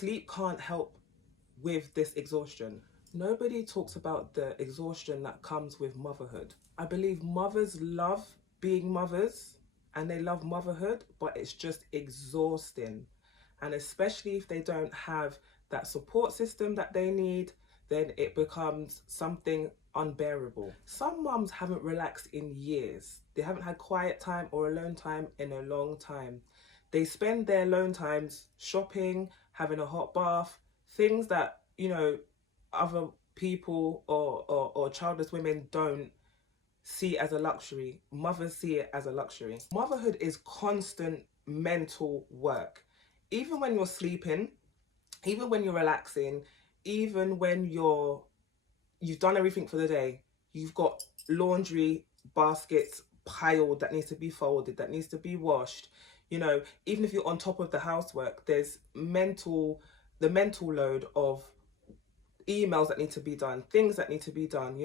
sleep can't help with this exhaustion. Nobody talks about the exhaustion that comes with motherhood. I believe mothers love being mothers and they love motherhood, but it's just exhausting. And especially if they don't have that support system that they need, then it becomes something unbearable. Some mums haven't relaxed in years. They haven't had quiet time or alone time in a long time. They spend their alone times shopping, having a hot bath, things that, other people or childless women don't see as a luxury. Mothers see it as a luxury. Motherhood is constant mental work. Even when you're sleeping, even when you're relaxing, even when you've done everything for the day, you've got laundry baskets piled that needs to be folded, that needs to be washed. Even if you're on top of the housework, there's the mental load of emails that need to be done, things that need to be done,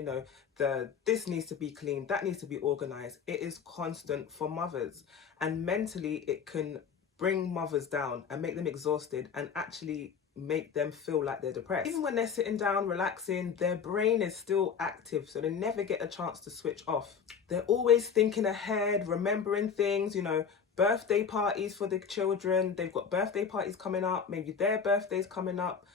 this needs to be cleaned, that needs to be organized. It is constant for mothers, and mentally it can bring mothers down and make them exhausted and actually make them feel like they're depressed. Even when they're sitting down relaxing, their brain is still active, so they never get a chance to switch off. They're always thinking ahead, remembering things, birthday parties for the children. They've got birthday parties coming up, maybe their birthday's coming up,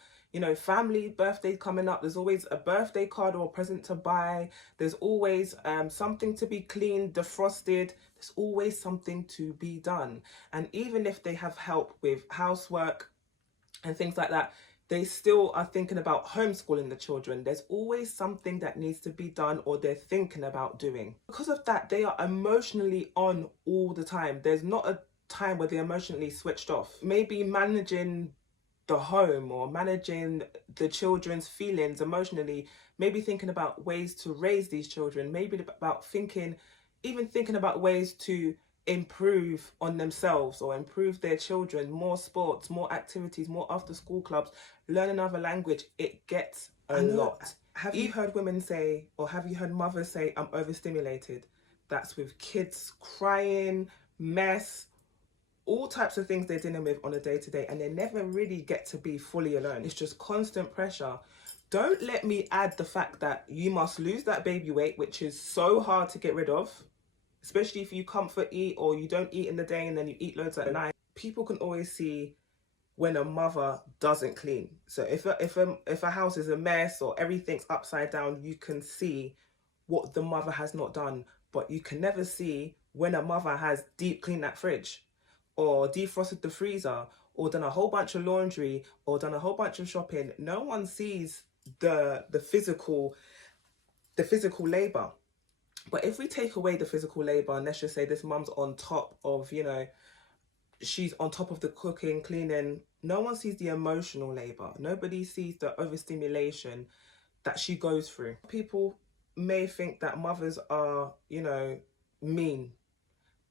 family birthdays coming up. There's always a birthday card or a present to buy. There's always something to be cleaned, defrosted. There's always something to be done. And even if they have help with housework and things like that, they still are thinking about homeschooling the children. There's always something that needs to be done or they're thinking about doing. Because of that, they are emotionally on all the time. There's not a time where they're emotionally switched off. Maybe managing the home or managing the children's feelings emotionally, maybe thinking about ways to raise these children, maybe about thinking about ways to improve on themselves or improve their children, more sports, more activities, more after school clubs, learn another language. It gets a lot. Have you heard women say, or have you heard mothers say, I'm overstimulated? That's with kids crying, mess, all types of things they're dealing with on a day-to-day, and they never really get to be fully alone. It's just constant pressure. Don't let me add the fact that you must lose that baby weight, which is so hard to get rid of, especially if you comfort eat or you don't eat in the day and then you eat loads at night. People can always see when a mother doesn't clean. So if a house is a mess or everything's upside down, you can see what the mother has not done, but you can never see when a mother has deep cleaned that fridge or defrosted the freezer or done a whole bunch of laundry or done a whole bunch of shopping. No one sees the physical labor. But if we take away the physical labor, and let's just say this mum's on top of, she's on top of the cooking, cleaning, no one sees the emotional labor. Nobody sees the overstimulation that she goes through. People may think that mothers are, mean.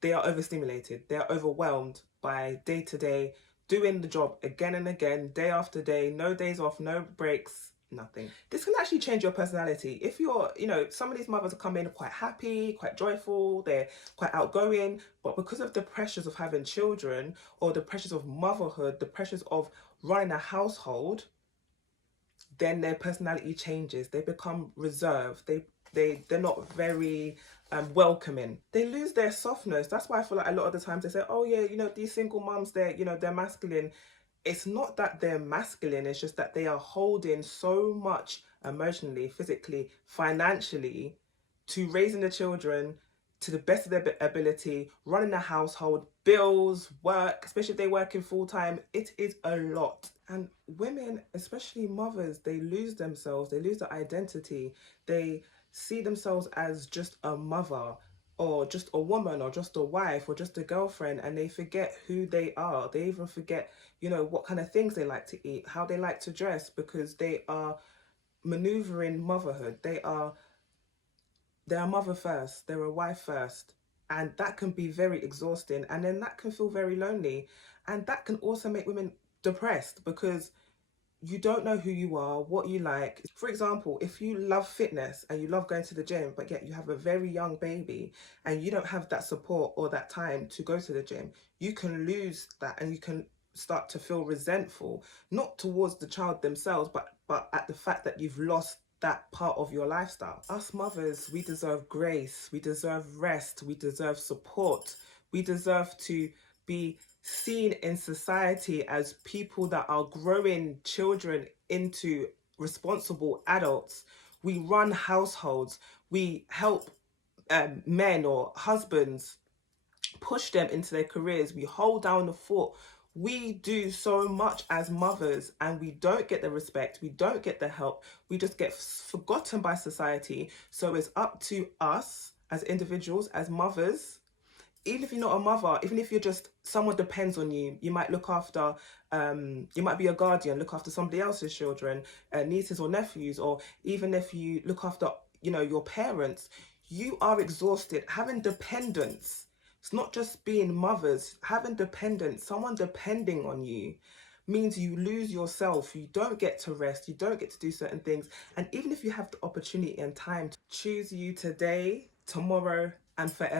They are overstimulated. They are overwhelmed by day to day, doing the job again and again, day after day, no days off, no breaks, nothing. This can actually change your personality. If you're, some of these mothers come in quite happy, quite joyful, they're quite outgoing, but because of the pressures of having children or the pressures of motherhood, the pressures of running a household, then their personality changes. They become reserved. They're not very welcoming. They lose their softness. That's why I feel like a lot of the times they say, oh yeah, these single mums, they're masculine. It's not that they're masculine, it's just that they are holding so much emotionally, physically, financially to raising the children to the best of their ability, running a household, bills, work, especially if they're working full-time. It is a lot. And women, especially mothers, they lose themselves, they lose their identity. They see themselves as just a mother or just a woman or just a wife or just a girlfriend, and they forget who they are. They even forget, what kind of things they like to eat, how they like to dress, because they are maneuvering motherhood. They're a mother first, they're a wife first, and that can be very exhausting, and then that can feel very lonely, and that can also make women depressed because you don't know who you are, what you like. For example, if you love fitness and you love going to the gym, but yet you have a very young baby and you don't have that support or that time to go to the gym, you can lose that and you can start to feel resentful, not towards the child themselves, but at the fact that you've lost that part of your lifestyle. Us mothers, we deserve grace, we deserve rest, we deserve support, we deserve to be seen in society as people that are growing children into responsible adults. We run households, we help men or husbands, push them into their careers, we hold down the fort. We do so much as mothers and we don't get the respect, we don't get the help, we just get forgotten by society. So it's up to us as individuals, as mothers. Even if you're not a mother, even if you're just someone depends on you, you might look after, you might be a guardian, look after somebody else's children, nieces or nephews, or even if you look after, your parents, you are exhausted. Having dependents, it's not just being mothers, having dependents, someone depending on you means you lose yourself, you don't get to rest, you don't get to do certain things. And even if you have the opportunity and time to choose you today, tomorrow, and forever.